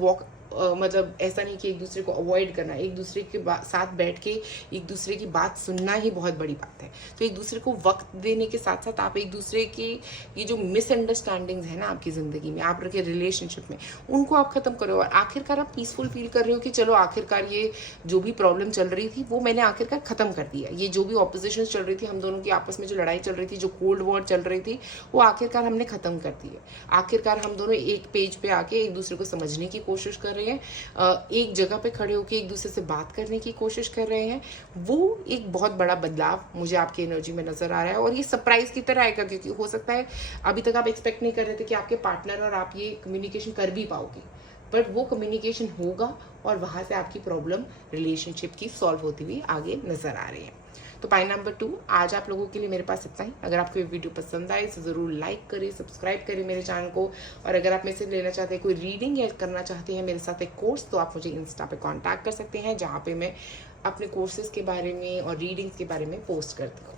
मतलब ऐसा नहीं कि एक दूसरे को अवॉइड करना, एक दूसरे के साथ बैठ के एक दूसरे की बात सुनना ही बहुत बड़ी बात है। तो एक दूसरे को वक्त देने के साथ साथ आप एक दूसरे की ये जो मिसअंडरस्टैंडिंग्स है ना आपकी ज़िंदगी में, आप के रिलेशनशिप में, उनको आप ख़त्म करो। और आखिरकार आप पीसफुल फील कर रहे हो कि चलो आखिरकार ये जो भी प्रॉब्लम चल रही थी वो मैंने आखिरकार ख़त्म कर दिया। ये जो भी ऑपोजिशन चल रही थी, हम दोनों की आपस में जो लड़ाई चल रही थी, जो कोल्ड वॉर चल रही थी, वो आखिरकार हमने ख़त्म कर दी है। आखिरकार हम दोनों एक पेज पे आके एक दूसरे को समझने की कोशिश कर रहे हैं, एक जगह पे खड़े होकर एक दूसरे से बात करने की कोशिश कर रहे हैं। वो एक बहुत बड़ा बदलाव मुझे आपकी एनर्जी में नजर आ रहा है। और ये सरप्राइज की तरह आएगा, क्योंकि हो सकता है अभी तक आप एक्सपेक्ट नहीं कर रहे थे कि आपके पार्टनर और आप ये कम्युनिकेशन कर भी पाओगे, बट वो कम्युनिकेशन होगा और वहाँ से आपकी प्रॉब्लम रिलेशनशिप की सॉल्व होती हुई आगे नजर आ रही है। तो पॉइंट नंबर 2 आज आप लोगों के लिए मेरे पास इतना ही। अगर आपको ये वीडियो पसंद आए तो ज़रूर लाइक करें, सब्सक्राइब करें मेरे चैनल को। और अगर आप मेरे से लेना चाहते हैं कोई रीडिंग या करना चाहते हैं मेरे साथ एक कोर्स, तो आप मुझे इंस्टा पे कांटेक्ट कर सकते हैं, जहाँ पे मैं अपने कोर्सेज के बारे में और रीडिंग्स के बारे में पोस्ट करती हूँ।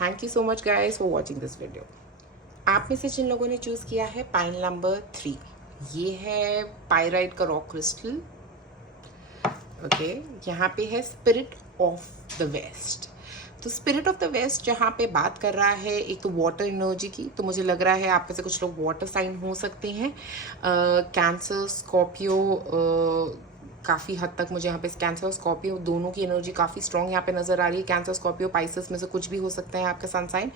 Thank you so much guys for watching this video. आप में से जिन लोगों ने चूज़ किया है पाइन नंबर 3, ये है पायराइट का रॉक क्रिस्टल। ओके, यहाँ पे है स्पिरिट ऑफ द वेस्ट। तो स्पिरिट ऑफ द वेस्ट जहाँ पे बात कर रहा है एक तो वाटर एनर्जी की, तो मुझे लग रहा है आप में से कुछ लोग वाटर साइन हो सकते हैं। कैंसर, स्कॉर्पियो, काफ़ी हद तक मुझे यहाँ पे कैंसर और स्कॉर्पियो दोनों की एनर्जी काफ़ी स्ट्रॉन्ग यहाँ पे नज़र आ रही है। कैंसर, स्कॉर्पियो, पाइसेस में से कुछ भी हो सकता है आपका सन साइन।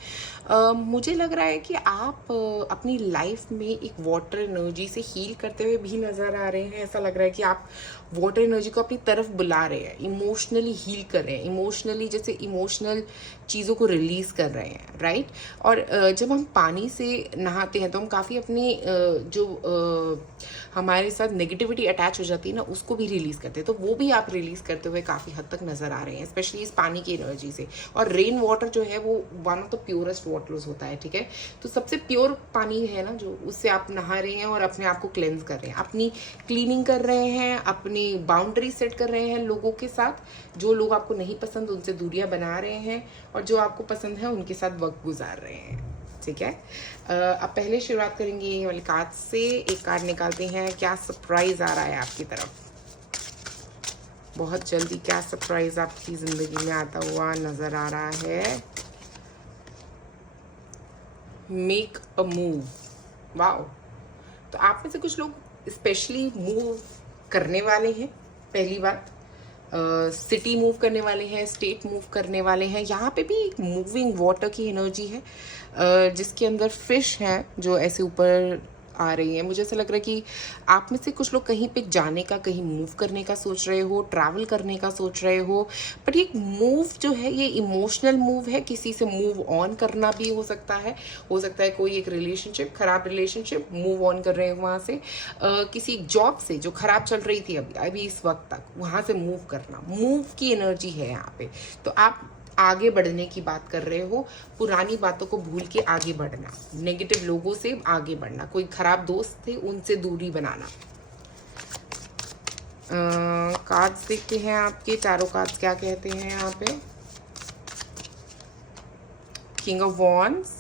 मुझे लग रहा है कि आप अपनी लाइफ में एक वाटर एनर्जी से हील करते हुए भी नज़र आ रहे हैं। ऐसा लग रहा है कि आप वाटर एनर्जी को अपनी तरफ बुला रहे हैं, इमोशनली हील कर रहे हैं, इमोशनली जैसे इमोशनल चीज़ों को रिलीज़ कर रहे हैं, राइट। और जब हम पानी से नहाते हैं तो हम काफ़ी अपनी जो हमारे साथ नेगेटिविटी अटैच हो जाती है ना, उसको भी रिलीज करते हैं, तो वो भी आप रिलीज करते हुए काफ़ी हद तक नज़र आ रहे हैं, स्पेशली इस पानी की एनर्जी से। और रेन वाटर जो है वो one of the purest waters होता है, ठीक है। तो सबसे प्योर पानी है ना जो, उससे आप नहा रहे हैं और अपने आप को क्लेंज कर रहे हैं, अपनी क्लीनिंग कर रहे हैं, अपनी बाउंड्री सेट कर रहे हैं लोगों के साथ। जो लोग आपको नहीं पसंद उनसे दूरियां बना रहे हैं, और जो आपको पसंद है उनके साथ वक्त गुजार रहे हैं, ठीक है। अब पहले शुरुआत करेंगे ये वाले कार्ड से। एक कार्ड निकालते हैं, क्या सरप्राइज आ रहा है आपकी तरफ बहुत जल्दी, क्या सरप्राइज आपकी जिंदगी में आता हुआ नजर आ रहा है। Make a move, wow. तो आप में से कुछ लोग स्पेशली मूव करने वाले हैं, पहली बात। सिटी मूव करने वाले हैं, स्टेट मूव करने वाले हैं। यहाँ पे भी एक मूविंग वाटर की एनर्जी है, जिसके अंदर फिश हैं जो ऐसे ऊपर आ रही है। मुझे ऐसा लग रहा है कि आप में से कुछ लोग कहीं पे जाने का, कहीं मूव करने का सोच रहे हो, ट्रैवल करने का सोच रहे हो। बट ये मूव जो है ये इमोशनल मूव है, किसी से मूव ऑन करना भी हो सकता है कोई एक रिलेशनशिप, खराब रिलेशनशिप, मूव ऑन कर रहे हो वहाँ से। किसी जॉब से जो खराब चल रही थी अभी इस वक्त तक, वहाँ से मूव करना, मूव की एनर्जी है यहाँ पे। तो आप आगे बढ़ने की बात कर रहे हो, पुरानी बातों को भूल के आगे बढ़ना, नेगेटिव लोगों से आगे बढ़ना, कोई खराब दोस्त थे उनसे दूरी बनाना। कार्ड्स देखते हैं आपके, चारों कार्ड्स क्या कहते हैं यहाँ पे। King of wands,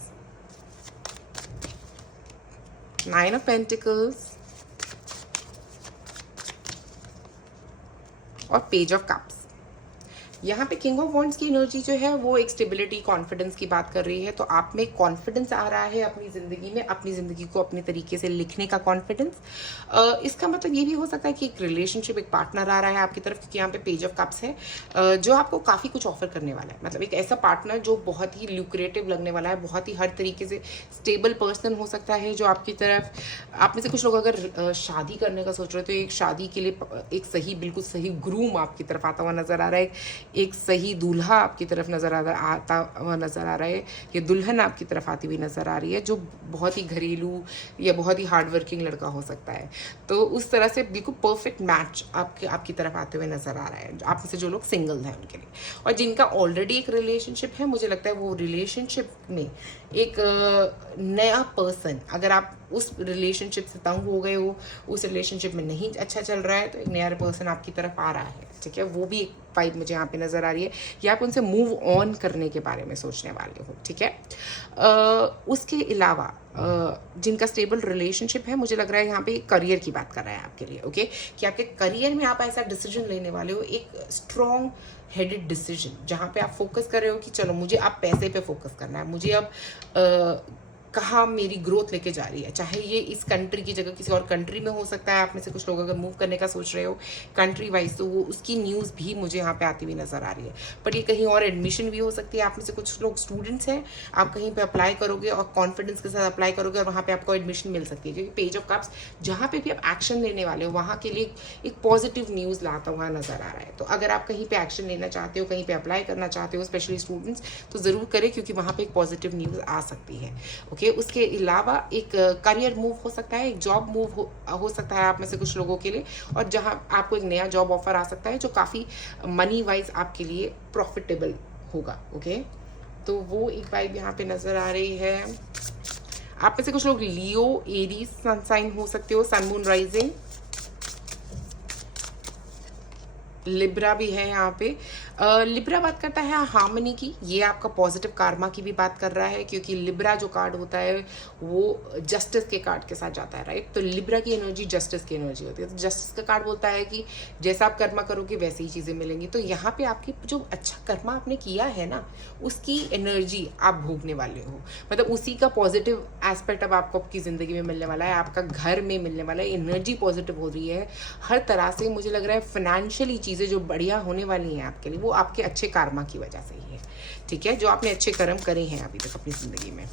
nine of pentacles और पेज ऑफ कप्स। यहाँ पे किंग ऑफ वॉन्ड्स की एनर्जी जो है वो एक स्टेबिलिटी, कॉन्फिडेंस की बात कर रही है। तो आप में कॉन्फिडेंस आ रहा है अपनी ज़िंदगी में, अपनी ज़िंदगी को अपने तरीके से लिखने का कॉन्फिडेंस। इसका मतलब ये भी हो सकता है कि एक रिलेशनशिप, एक पार्टनर आ रहा है आपकी तरफ, क्योंकि यहाँ पे पेज ऑफ कप्स है, जो आपको काफ़ी कुछ ऑफर करने वाला है। मतलब एक ऐसा पार्टनर जो बहुत ही ल्यूक्रेटिव लगने वाला है, बहुत ही हर तरीके से स्टेबल पर्सन हो सकता है जो आपकी तरफ। आप में से कुछ लोग अगर शादी करने का सोच रहे हो तो एक शादी के लिए एक सही, बिल्कुल सही ग्रूम आपकी तरफ आता हुआ नजर आ रहा है, एक सही दूल्हा आपकी तरफ आता हुआ नजर आ रहा है, ये दुल्हन आपकी तरफ आती हुई नजर आ रही है, जो बहुत ही घरेलू या बहुत ही हार्ड वर्किंग लड़का हो सकता है। तो उस तरह से बिल्कुल परफेक्ट मैच आपकी तरफ आते हुए नजर आ रहा है, आप में से जो लोग सिंगल हैं उनके लिए। और जिनका ऑलरेडी एक रिलेशनशिप है, मुझे लगता है वो रिलेशनशिप में एक नया पर्सन, अगर आप उस रिलेशनशिप से तंग हो गए हो, उस रिलेशनशिप में नहीं अच्छा चल रहा है, तो एक नया पर्सन आपकी तरफ आ रहा है, ठीक है। वो भी एक वाइब मुझे यहाँ पे नजर आ रही है, या आप उनसे मूव ऑन करने के बारे में सोचने वाले हो, ठीक है। उसके अलावा जिनका स्टेबल रिलेशनशिप है, मुझे लग रहा है यहाँ पे करियर की बात कर रहा है आपके लिए, ओके। कि आपके करियर में आप ऐसा डिसीजन लेने वाले हो, एक स्ट्रॉन्ग हेडेड डिसीजन, जहाँ पे आप फोकस कर रहे हो कि चलो मुझे अब पैसे पे फोकस करना है, मुझे अब कहाँ मेरी ग्रोथ लेके जा रही है। चाहे ये इस कंट्री की जगह किसी और कंट्री में हो सकता है। आप में से कुछ लोग अगर मूव करने का सोच रहे हो कंट्री वाइज, तो वो उसकी न्यूज़ भी मुझे यहाँ पे आती हुई नज़र आ रही है। बट ये कहीं और एडमिशन भी हो सकती है। आप में से कुछ लोग स्टूडेंट्स हैं, आप कहीं पे अप्लाई करोगे और कॉन्फिडेंस के साथ अप्लाई करोगे और वहाँ पे आपको एडमिशन मिल सकती है, क्योंकि पेज ऑफ कप्स जहाँ पे भी आप एक्शन लेने वाले हो वहाँ के लिए एक पॉजिटिव न्यूज़ लाता हुआ नजर आ रहा है। तो अगर आप कहीं पे एक्शन लेना चाहते हो, कहीं पे अप्लाई करना चाहते हो, स्पेशली स्टूडेंट्स, तो ज़रूर करें, क्योंकि वहाँ पे एक पॉजिटिव न्यूज़ आ सकती है, ओके। उसके अलावा एक करियर मूव हो सकता है, एक जॉब मूव हो सकता है आप में से कुछ लोगों के लिए, और जहां आपको एक नया जॉब ऑफर आ सकता है जो काफ़ी मनी वाइज आपके लिए प्रॉफिटेबल होगा, ओके। तो वो एक वाइब यहाँ पे नज़र आ रही है। आप में से कुछ लोग लियो, एरीज सन साइन हो सकते हो, सन मून राइजिंग। लिब्रा भी है यहाँ पे। लिब्रा बात करता है हार्मनी की, ये आपका पॉजिटिव कार्मा की भी बात कर रहा है, क्योंकि लिब्रा जो कार्ड होता है वो जस्टिस के कार्ड के साथ जाता है, राइट। तो लिब्रा की एनर्जी जस्टिस की एनर्जी होती है। तो जस्टिस का कार्ड बोलता है कि जैसा आप कर्मा करोगे वैसी ही चीज़ें मिलेंगी। तो यहाँ पे आपकी जो अच्छा कर्मा आपने किया है ना, उसकी एनर्जी आप भोगने वाले हो, मतलब उसी का पॉजिटिव एस्पेक्ट अब आपको आपकी ज़िंदगी में मिलने वाला है, आपका घर में मिलने वाला है। एनर्जी पॉजिटिव हो रही है हर तरह से। मुझे लग रहा है फाइनेंशियली चीज़ें जो बढ़िया होने वाली हैं आपके लिए, वो आपके अच्छे कर्मा की वजह से ही है, ठीक है, जो आपने अच्छे कर्म करे हैं अभी तक अपनी जिंदगी में।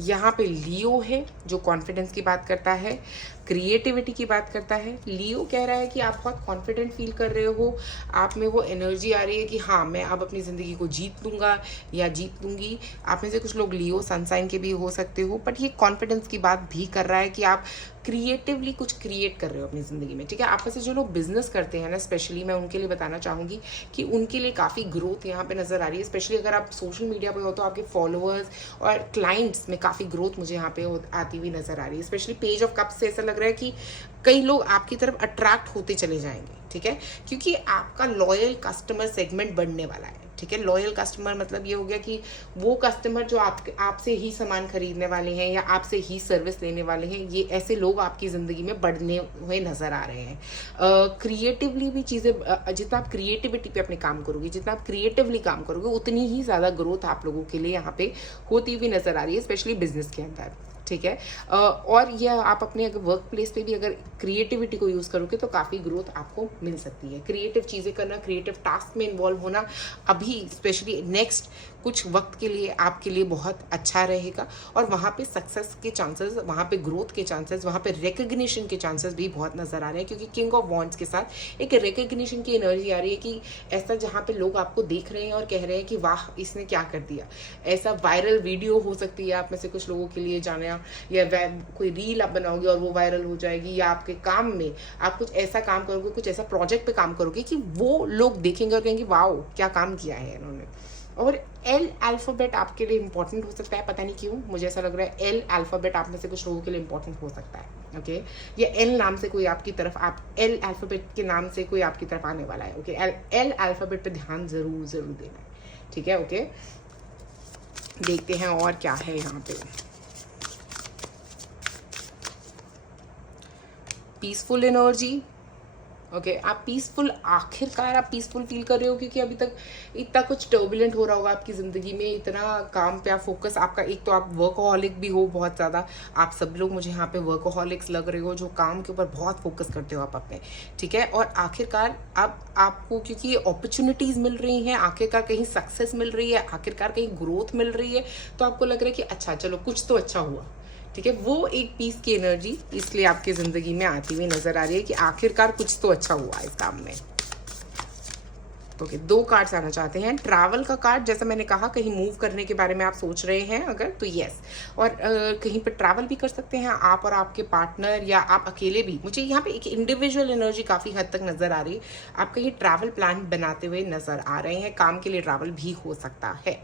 यहाँ पे लियो है जो कॉन्फिडेंस की बात करता है, क्रिएटिविटी की बात करता है। लियो कह रहा है कि आप बहुत कॉन्फिडेंट फील कर रहे हो, आप में वो एनर्जी आ रही है कि हाँ मैं अब अपनी ज़िंदगी को जीत लूँगा या जीत लूँगी। आप में से कुछ लोग लियो सनसाइन के भी हो सकते हो, बट ये कॉन्फिडेंस की बात भी कर रहा है कि आप क्रिएटिवली कुछ क्रिएट कर रहे हो अपनी ज़िंदगी में, ठीक है। आप में से जो लोग बिजनेस करते हैं ना, स्पेशली मैं उनके लिए बताना चाहूँगी कि उनके लिए काफ़ी ग्रोथ यहाँ पे नज़र आ रही है। स्पेशली अगर आप सोशल मीडिया पे हो तो आपके फॉलोअर्स और क्लाइंट्स में काफ़ी ग्रोथ मुझे यहाँ पे आती हुई नज़र आ रही है। स्पेशली पेज ऑफ कप्स से ऐसा लग रहा है कि कई लोग आपकी तरफ अट्रैक्ट होते चले जाएंगे, ठीक है, क्योंकि आपका लॉयल कस्टमर सेगमेंट बढ़ने वाला है, ठीक है। लॉयल कस्टमर मतलब ये हो गया कि वो कस्टमर जो आपसे ही सामान खरीदने वाले हैं या आपसे ही सर्विस लेने वाले हैं, ये ऐसे लोग आपकी ज़िंदगी में बढ़ने हुए नज़र आ रहे हैं। क्रिएटिवली भी चीज़ें, जितना आप क्रिएटिविटी पे अपने काम करोगे, जितना आप क्रिएटिवली काम करोगे, उतनी ही ज़्यादा ग्रोथ आप लोगों के लिए यहाँ पे होती हुई नज़र आ रही है, स्पेशली बिजनेस के अंदर, ठीक है। और यह आप अपने अगर वर्क प्लेस पे भी अगर क्रिएटिविटी को यूज़ करोगे तो काफ़ी ग्रोथ आपको मिल सकती है। क्रिएटिव चीज़ें करना, क्रिएटिव टास्क में इन्वॉल्व होना अभी स्पेशली नेक्स्ट कुछ वक्त के लिए आपके लिए बहुत अच्छा रहेगा, और वहाँ पे सक्सेस के चांसेस, वहाँ पे ग्रोथ के चांसेस, वहाँ पे रिकग्निशन के चांसेस भी बहुत नज़र आ रहे हैं, क्योंकि किंग ऑफ वॉन्ड्स के साथ एक रिकग्निशन की एनर्जी आ रही है कि ऐसा जहाँ पे लोग आपको देख रहे हैं और कह रहे हैं कि वाह इसने क्या कर दिया। ऐसा वायरल वीडियो हो सकती है आप में से कुछ लोगों के लिए जाना, या कोई रील आप बनाओगे और वो वायरल हो जाएगी, या आपके काम में आप कुछ ऐसा काम करोगे, कुछ ऐसा प्रोजेक्ट पे काम करोगे कि वो लोग देखेंगे और कहेंगे वाओ क्या काम किया है इन्होंने। और एल अल्फ़ाबेट आपके लिए इंपॉर्टेंट हो सकता है, पता नहीं क्यों मुझे ऐसा लग रहा है एल अल्फ़ाबेट आप में से कुछ लोगों के लिए इंपॉर्टेंट हो सकता है, ओके। या एल नाम से कोई आपकी तरफ, आप एल अल्फ़ाबेट के नाम से कोई आपकी तरफ आने वाला है, ओके। एल अल्फ़ाबेट पे ध्यान ज़रूर देना है, ठीक है, ओके। देखते हैं और क्या है यहाँ पे। Peaceful energy, okay. आप पीसफुल, आखिरकार आप पीसफुल फील कर रहे हो, क्योंकि अभी तक इतना कुछ टर्बुलेंट हो रहा होगा आपकी ज़िंदगी में, इतना काम पे आप फोकस, आपका एक तो आप वर्कोहॉलिक भी हो बहुत ज़्यादा, आप सब लोग मुझे यहाँ पे वर्कोहॉलिक्स लग रहे हो, जो काम के ऊपर बहुत फोकस करते हो आप अपने, ठीक है। और आखिरकार अब आपको क्योंकि अपॉर्चुनिटीज़ मिल रही हैं, आखिरकार कहीं सक्सेस मिल रही है, आखिरकार कहीं ग्रोथ मिल रही है, तो आपको लग रहा है कि अच्छा चलो कुछ तो अच्छा हुआ, ठीक है। वो एक पीस की एनर्जी इसलिए आपकी ज़िंदगी में आती हुई नज़र आ रही है कि आखिरकार कुछ तो अच्छा हुआ इस काम में। ओके, 2 कार्ड्स आना चाहते हैं। ट्रैवल का कार्ड, जैसा मैंने कहा कहीं मूव करने के बारे में आप सोच रहे हैं अगर, तो यस, और कहीं पर ट्रैवल भी कर सकते हैं आप और आपके पार्टनर, या आप अकेले भी। मुझे यहाँ पे एक इंडिविजुअल एनर्जी काफ़ी हद तक नज़र आ रही है। आप कहीं ट्रैवल प्लान बनाते हुए नज़र आ रहे हैं, काम के लिए ट्रैवल भी हो सकता है।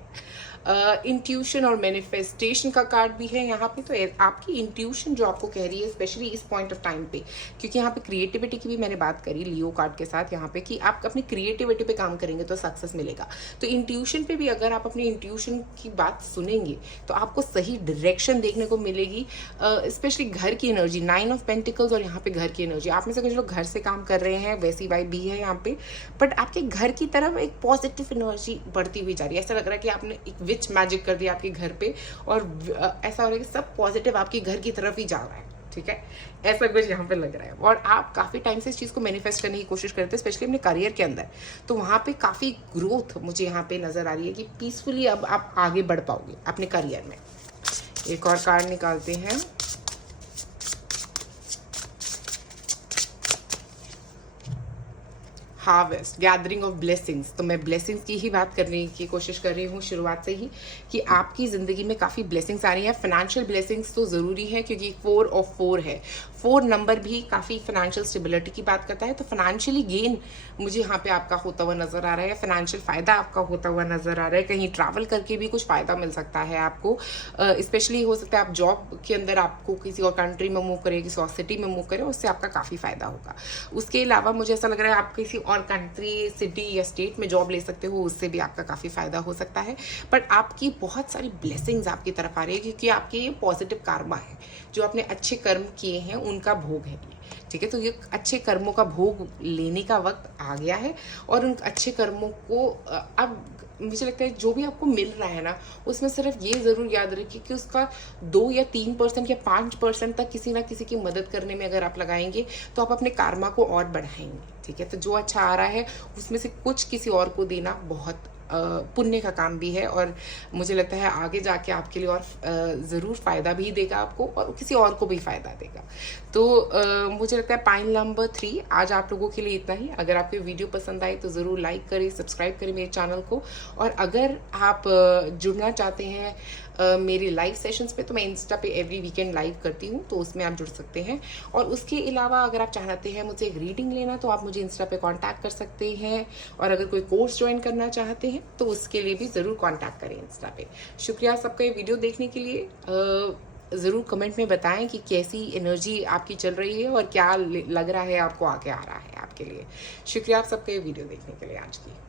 इंट्यूशन और मैनिफेस्टेशन का कार्ड भी है यहाँ पे, तो आपकी इंट्यूशन जो आपको कह रही है स्पेशली इस पॉइंट ऑफ टाइम पे, क्योंकि यहाँ पे क्रिएटिविटी की भी मैंने बात करी लियो कार्ड के साथ यहाँ पे, कि आप अपनी क्रिएटिविटी पे काम करेंगे तो सक्सेस मिलेगा। तो इंट्यूशन पे भी अगर आप अपनी इंट्यूशन की बात सुनेंगे तो आपको सही डायरेक्शन देखने को मिलेगी। स्पेशली घर की एनर्जी, 9 ऑफ पेंटिकल्स और यहाँ पे घर की एनर्जी, आप में से कुछ लोग घर से काम कर रहे हैं, वैसी वाइब भी है यहाँ पे, बट आपके घर की तरफ एक पॉजिटिव एनर्जी बढ़ती हुई जा रही है। ऐसा लग रहा है कि आपने एक विच मैजिक कर दिया आपके घर पे, और ऐसा हो रहा है कि सब पॉजिटिव आपके घर की तरफ ही जा रहा है, ठीक है, ऐसा कुछ यहाँ पे लग रहा है। और आप काफ़ी टाइम से इस चीज़ को मैनिफेस्ट करने की कोशिश करते हैं, स्पेशली अपने करियर के अंदर, तो वहाँ पे काफ़ी ग्रोथ मुझे यहाँ पे नज़र आ रही है कि पीसफुली अब आप आगे बढ़ पाओगे अपने करियर में। एक और कार्ड निकालते हैं। Harvest, gathering of blessings. तो मैं ब्लेसिंग्स की ही बात करने की कोशिश कर रही हूँ शुरुआत से ही, कि आपकी ज़िंदगी में काफ़ी ब्लेसिंग्स आ रही हैं। फाइनेंशियल ब्लेसिंग्स तो ज़रूरी है, क्योंकि 4 और 4 है, 4 नंबर भी काफ़ी फाइनेंशियल स्टेबिलिटी की बात करता है। तो फाइनेंशियली गेन मुझे यहाँ पे आपका होता हुआ नज़र आ रहा है, फाइनेंशियल फ़ायदा आपका होता हुआ नज़र आ रहा है। कहीं ट्रैवल करके भी कुछ फ़ायदा मिल सकता है आपको, स्पेशली हो सकता है आप जॉब के अंदर आपको किसी और कंट्री में मूव करें, किसी और सिटी में मूव करें, उससे आपका काफ़ी फ़ायदा होगा। उसके अलावा मुझे ऐसा लग रहा है आप किसी और कंट्री, सिटी या स्टेट में जॉब ले सकते हो, उससे भी आपका काफ़ी फ़ायदा हो सकता है। बट आपकी बहुत सारी ब्लेसिंग्स आपकी तरफ आ रही है, क्योंकि आपके ये पॉजिटिव कार्मा है, जो आपने अच्छे कर्म किए हैं उनका भोग है, ठीक है। तो ये अच्छे कर्मों का भोग लेने का वक्त आ गया है, और उन अच्छे कर्मों को अब मुझे लगता है जो भी आपको मिल रहा है ना, उसमें सिर्फ ये ज़रूर याद रखिए कि उसका 2 या 3% या 5% तक किसी ना किसी की मदद करने में अगर आप लगाएंगे तो आप अपने कार्मा को और बढ़ाएंगे, ठीक है। तो जो अच्छा आ रहा है उसमें से कुछ किसी और को देना बहुत पुण्य का काम भी है, और मुझे लगता है आगे जाके आपके लिए और ज़रूर फ़ायदा भी देगा आपको, और किसी और को भी फ़ायदा देगा। तो मुझे लगता है पाइल नंबर 3 आज आप लोगों के लिए इतना ही। अगर आपको वीडियो पसंद आई तो ज़रूर लाइक करें, सब्सक्राइब करें मेरे चैनल को, और अगर आप जुड़ना चाहते हैं मेरी लाइव सेशंस पे, तो मैं इंस्टा पे एवरी वीकेंड लाइव करती हूँ, तो उसमें आप जुड़ सकते हैं। और उसके अलावा अगर आप चाहते हैं मुझसे एक रीडिंग लेना, तो आप मुझे इंस्टा पे कांटेक्ट कर सकते हैं, और अगर कोई कोर्स ज्वाइन करना चाहते हैं तो उसके लिए भी ज़रूर कांटेक्ट करें इंस्टा पे। शुक्रिया सबका ये वीडियो देखने के लिए। ज़रूर कमेंट में बताएं कि कैसी एनर्जी आपकी चल रही है और क्या लग रहा है आपको आगे आ रहा है आपके लिए। शुक्रिया आप सबका ये वीडियो देखने के लिए आज की।